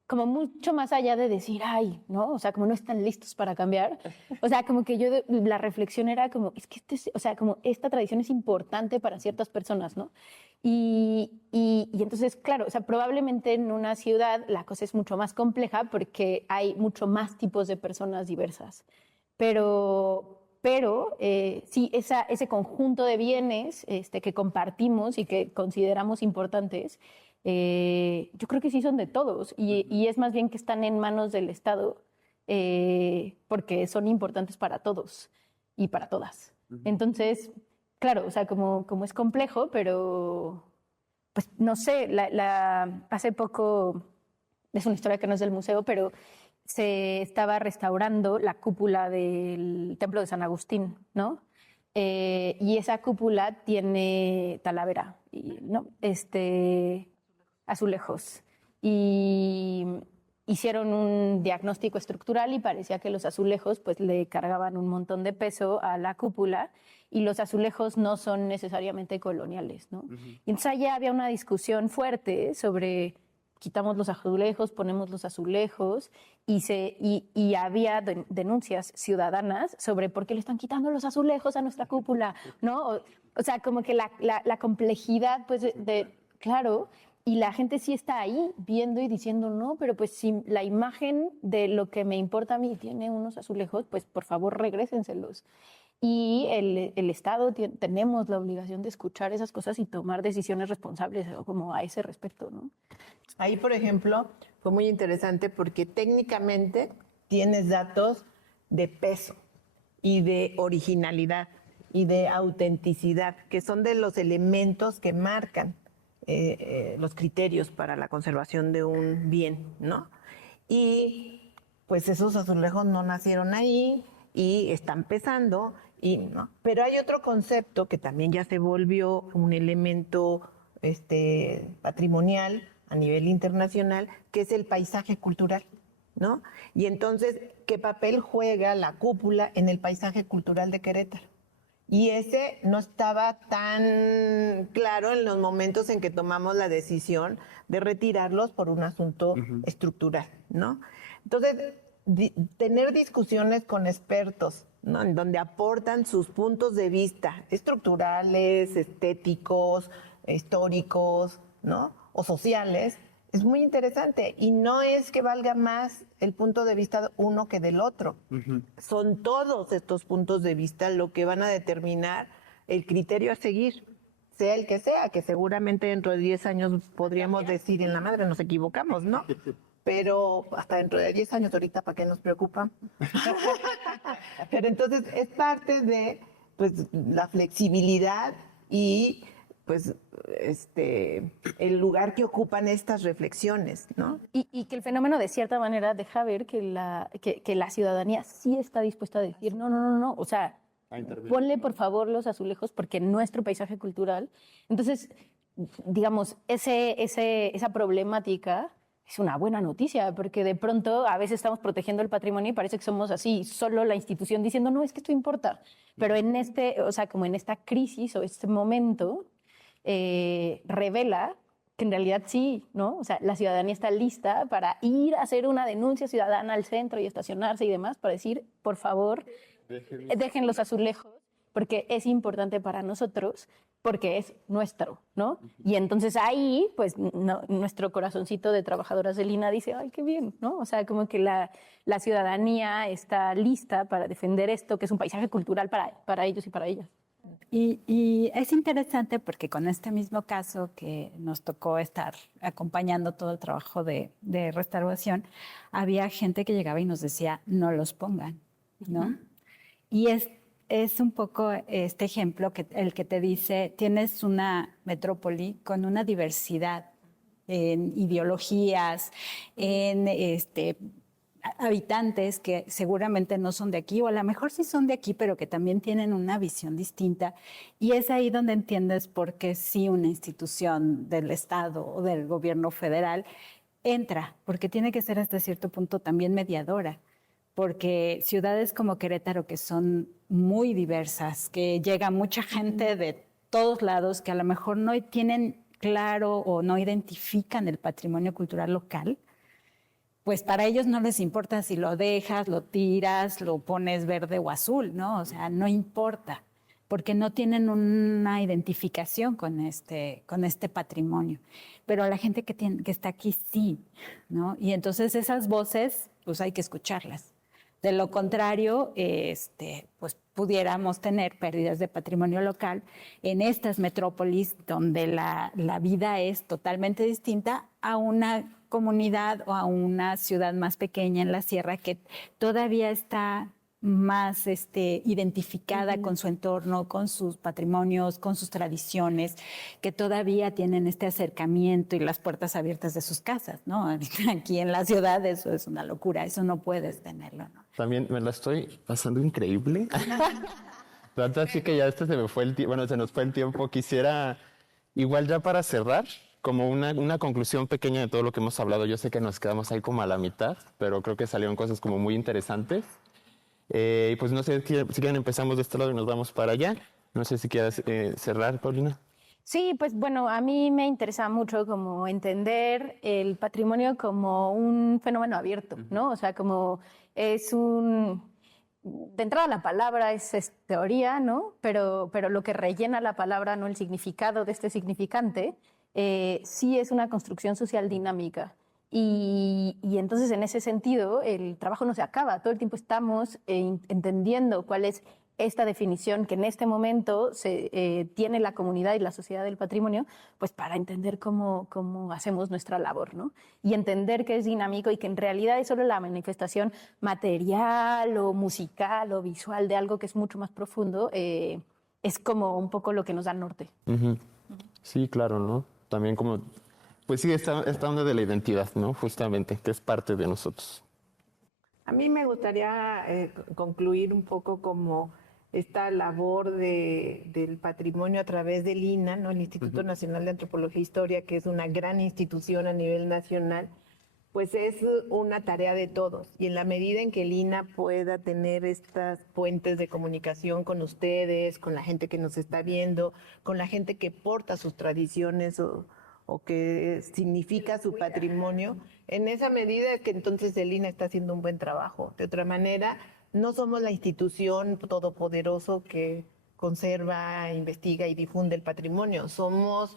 como mucho más allá de decir, ay, ¿no? O sea, como no están listos para cambiar. O sea, como que la reflexión era como, es que o sea, como esta tradición es importante para ciertas personas, ¿no? Y entonces, claro, o sea, probablemente en una ciudad la cosa es mucho más compleja porque hay mucho más tipos de personas diversas. Pero sí, ese conjunto de bienes que compartimos y que consideramos importantes, yo creo que sí son de todos y es más bien que están en manos del Estado porque son importantes para todos y para todas. Entonces, claro, o sea, como es complejo, pero pues no sé, hace poco, es una historia que no es del museo, pero se estaba restaurando la cúpula del Templo de San Agustín, ¿no? Y esa cúpula tiene talavera, ¿no? Azulejos. Y hicieron un diagnóstico estructural y parecía que los azulejos pues le cargaban un montón de peso a la cúpula y los azulejos no son necesariamente coloniales, ¿no? Y entonces allá había una discusión fuerte sobre quitamos los azulejos, ponemos los azulejos y había denuncias ciudadanas sobre por qué le están quitando los azulejos a nuestra cúpula, ¿no? O sea, como que la complejidad pues claro. Y la gente sí está ahí viendo y diciendo, no, pero pues si la imagen de lo que me importa a mí tiene unos azulejos, pues por favor regrésenselos. Y el Estado tenemos la obligación de escuchar esas cosas y tomar decisiones responsables como a ese respecto, ¿no? Ahí, por ejemplo, fue muy interesante porque técnicamente tienes datos de peso y de originalidad y de autenticidad, que son de los elementos que marcan los criterios para la conservación de un bien, ¿no? Y pues esos azulejos no nacieron ahí y están pesando, ¿no? Pero hay otro concepto que también ya se volvió un elemento patrimonial a nivel internacional, que es el paisaje cultural, ¿no? Y entonces, ¿qué papel juega la cúpula en el paisaje cultural de Querétaro? Y ese no estaba tan claro en los momentos en que tomamos la decisión de retirarlos por un asunto estructural, ¿no? Entonces, tener discusiones con expertos, ¿no? En donde aportan sus puntos de vista estructurales, estéticos, históricos, ¿no? O sociales, es muy interesante. Y no es que valga más el punto de vista de uno que del otro. Son todos estos puntos de vista lo que van a determinar el criterio a seguir, sea el que sea, que seguramente dentro de 10 años podríamos decir en la madre nos equivocamos, ¿no? Pero hasta dentro de 10 años ahorita, ¿para qué nos preocupa? Pero entonces es parte de pues, la flexibilidad y pues el lugar que ocupan estas reflexiones, ¿no? Y que el fenómeno de cierta manera deja ver que la ciudadanía sí está dispuesta a decir no, o sea, ponle por favor los azulejos porque nuestro paisaje cultural. Entonces, digamos, esa problemática es una buena noticia, porque de pronto a veces estamos protegiendo el patrimonio y parece que somos así, solo la institución diciendo, no, es que esto importa. Pero o sea, como en esta crisis o este momento, revela que en realidad sí, ¿no? O sea, la ciudadanía está lista para ir a hacer una denuncia ciudadana al centro y estacionarse y demás para decir, por favor, dejen los azulejos, porque es importante para nosotros, porque es nuestro, ¿no? Y entonces ahí, pues, nuestro corazoncito de trabajadoras del INAH dice, ay, qué bien, ¿no? O sea, como que la ciudadanía está lista para defender esto, que es un paisaje cultural para ellos y para ellas. Y es interesante porque con este mismo caso que nos tocó estar acompañando todo el trabajo de restauración, había gente que llegaba y nos decía, no los pongan, ¿no? Y es un poco este ejemplo el que te dice, tienes una metrópoli con una diversidad en ideologías, en habitantes que seguramente no son de aquí, o a lo mejor sí son de aquí, pero que también tienen una visión distinta. Y es ahí donde entiendes por qué sí una institución del Estado o del gobierno federal entra, porque tiene que ser hasta cierto punto también mediadora. Porque ciudades como Querétaro, que son muy diversas, que llega mucha gente de todos lados, que a lo mejor no tienen claro o no identifican el patrimonio cultural local, pues para ellos no les importa si lo dejas, lo tiras, lo pones verde o azul, ¿no? O sea, no importa, porque no tienen una identificación con este patrimonio. Pero la gente que está aquí sí, ¿no? Y entonces esas voces, pues hay que escucharlas. De lo contrario, pues pudiéramos tener pérdidas de patrimonio local en estas metrópolis donde la vida es totalmente distinta a una comunidad o a una ciudad más pequeña en la sierra que todavía está más identificada con su entorno, con sus patrimonios, con sus tradiciones, que todavía tienen este acercamiento y las puertas abiertas de sus casas, ¿no? Aquí en la ciudad eso es una locura, eso no puedes tenerlo, ¿no? También me la estoy pasando increíble. Tanto así que ya se me fue se nos fue el tiempo. Quisiera, igual ya para cerrar, como una conclusión pequeña de todo lo que hemos hablado. Yo sé que nos quedamos ahí como a la mitad, pero creo que salieron cosas como muy interesantes. Y pues no sé, si quieren empezamos de este lado y nos vamos para allá. No sé si quieras cerrar, Paulina. Sí, pues bueno, a mí me interesa mucho como entender el patrimonio como un fenómeno abierto, ¿no? O sea, como de entrada la palabra es teoría, ¿no? Pero lo que rellena la palabra, no el significado de este significante, sí es una construcción social dinámica. Y entonces, en ese sentido, el trabajo no se acaba. Todo el tiempo estamos entendiendo cuál es esta definición que en este momento tiene la comunidad y la sociedad del patrimonio, pues para entender cómo hacemos nuestra labor, ¿no? Y entender que es dinámico y que en realidad es solo la manifestación material o musical o visual de algo que es mucho más profundo, es como un poco lo que nos da norte. Sí, claro, ¿no? También como, pues sí, esta onda de la identidad, ¿no? Justamente, que es parte de nosotros. A mí me gustaría concluir un poco como esta labor del patrimonio a través del INAH, ¿no? El Instituto Nacional de Antropología e Historia, que es una gran institución a nivel nacional, pues es una tarea de todos. Y en la medida en que el INAH pueda tener estas puentes de comunicación con ustedes, con la gente que nos está viendo, con la gente que porta sus tradiciones o que significa su patrimonio, en esa medida es que entonces el INAH está haciendo un buen trabajo. De otra manera, no somos la institución todopoderoso que conserva, investiga y difunde el patrimonio. Somos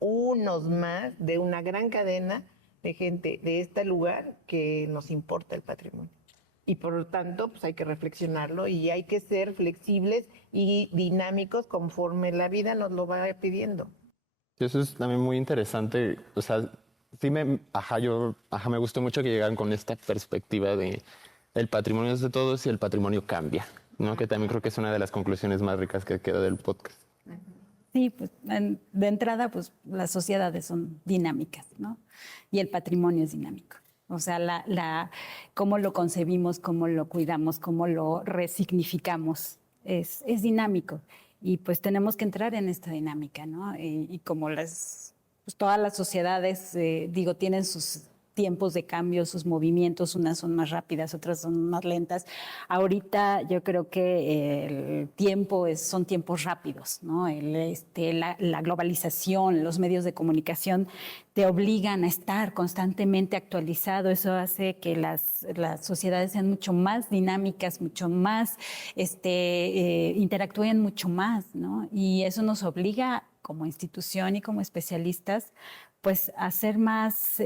unos más de una gran cadena de gente de este lugar que nos importa el patrimonio. Y por lo tanto, pues hay que reflexionarlo y hay que ser flexibles y dinámicos conforme la vida nos lo va pidiendo. Eso es también muy interesante. O sea, sí me gustó mucho que llegaran con esta perspectiva de el patrimonio es de todos y el patrimonio cambia, ¿no? Que también creo que es una de las conclusiones más ricas que queda del podcast. Sí, pues de entrada, pues las sociedades son dinámicas, ¿no? Y el patrimonio es dinámico. O sea, cómo lo concebimos, cómo lo cuidamos, cómo lo resignificamos, es dinámico. Y pues tenemos que entrar en esta dinámica, ¿no? Y como pues todas las sociedades, tienen sus tiempos de cambio, sus movimientos, unas son más rápidas, otras son más lentas. Ahorita yo creo que el tiempo son tiempos rápidos, ¿no? La globalización, los medios de comunicación te obligan a estar constantemente actualizado. Eso hace que las sociedades sean mucho más dinámicas, mucho más, interactúen mucho más, ¿no? Y eso nos obliga como institución y como especialistas pues a ser más, a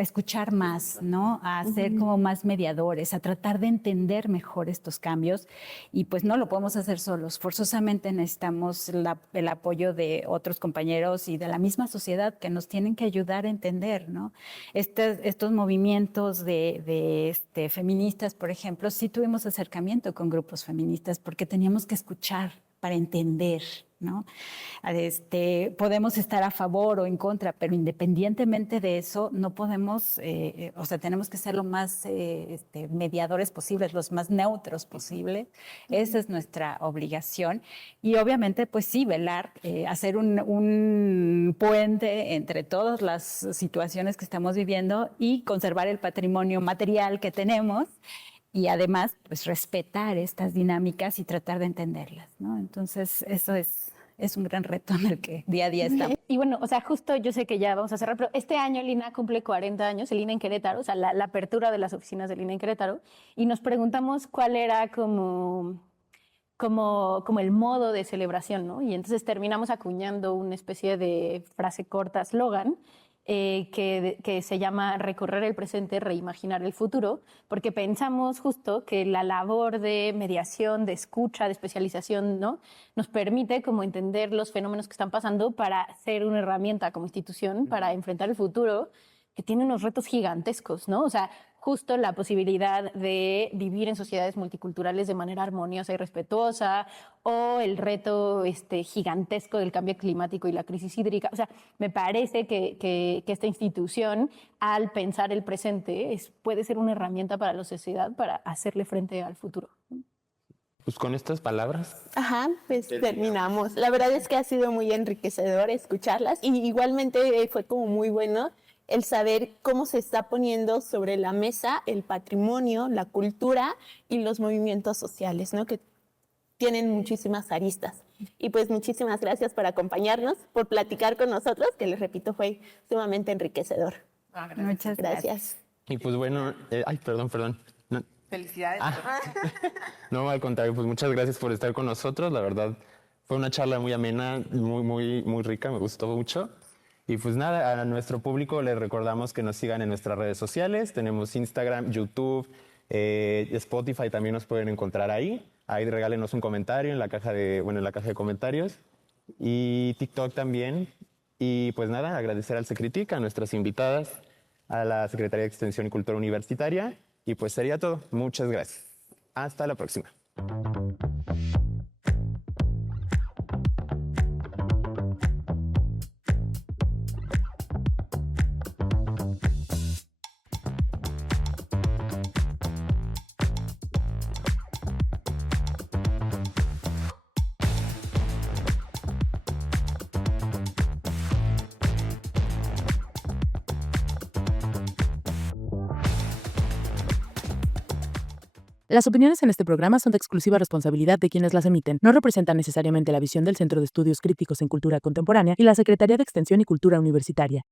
escuchar más, ¿no? A ser como más mediadores, a tratar de entender mejor estos cambios y pues no lo podemos hacer solos. Forzosamente necesitamos el apoyo de otros compañeros y de la misma sociedad que nos tienen que ayudar a entender, ¿no? Estos movimientos de feministas, por ejemplo, sí tuvimos acercamiento con grupos feministas porque teníamos que escuchar para entender, ¿no? Podemos estar a favor o en contra, pero independientemente de eso, no podemos, tenemos que ser lo más mediadores posibles, los más neutros posibles. Esa es nuestra obligación. Y obviamente, pues sí, velar, hacer un puente entre todas las situaciones que estamos viviendo y conservar el patrimonio material que tenemos. Y además, pues respetar estas dinámicas y tratar de entenderlas, ¿no? Entonces, eso es un gran reto en el que día a día estamos. Y bueno, o sea, justo yo sé que ya vamos a cerrar, pero este año el INAH cumple 40 años, el INAH en Querétaro, o sea, la apertura de las oficinas del INAH en Querétaro, y nos preguntamos cuál era como el modo de celebración, ¿no? Y entonces terminamos acuñando una especie de frase corta, eslogan, que se llama recorrer el presente, reimaginar el futuro, porque pensamos justo que la labor de mediación, de escucha, de especialización, ¿no? Nos permite como entender los fenómenos que están pasando para ser una herramienta como institución para enfrentar el futuro, que tiene unos retos gigantescos, ¿no? O sea, justo la posibilidad de vivir en sociedades multiculturales de manera armoniosa y respetuosa, o el reto gigantesco del cambio climático y la crisis hídrica. O sea, me parece que esta institución, al pensar el presente, puede ser una herramienta para la sociedad para hacerle frente al futuro. Pues con estas palabras. Pues terminamos. La verdad es que ha sido muy enriquecedor escucharlas y igualmente fue como muy bueno el saber cómo se está poniendo sobre la mesa el patrimonio, la cultura y los movimientos sociales, ¿no? Que tienen muchísimas aristas. Y pues muchísimas gracias por acompañarnos, por platicar con nosotros, que les repito, fue sumamente enriquecedor. Muchas gracias. Y pues bueno, perdón. No. Felicidades. No, al contrario, pues muchas gracias por estar con nosotros. La verdad, fue una charla muy amena, muy rica, me gustó mucho. Y pues nada, a nuestro público les recordamos que nos sigan en nuestras redes sociales. Tenemos Instagram, YouTube, Spotify, también nos pueden encontrar ahí. Ahí regálenos un comentario en la caja de comentarios. Y TikTok también. Y pues nada, agradecer al Secretic, a nuestras invitadas, a la Secretaría de Extensión y Cultura Universitaria. Y pues sería todo. Muchas gracias. Hasta la próxima. Las opiniones en este programa son de exclusiva responsabilidad de quienes las emiten. No representan necesariamente la visión del Centro de Estudios Críticos en Cultura Contemporánea y la Secretaría de Extensión y Cultura Universitaria.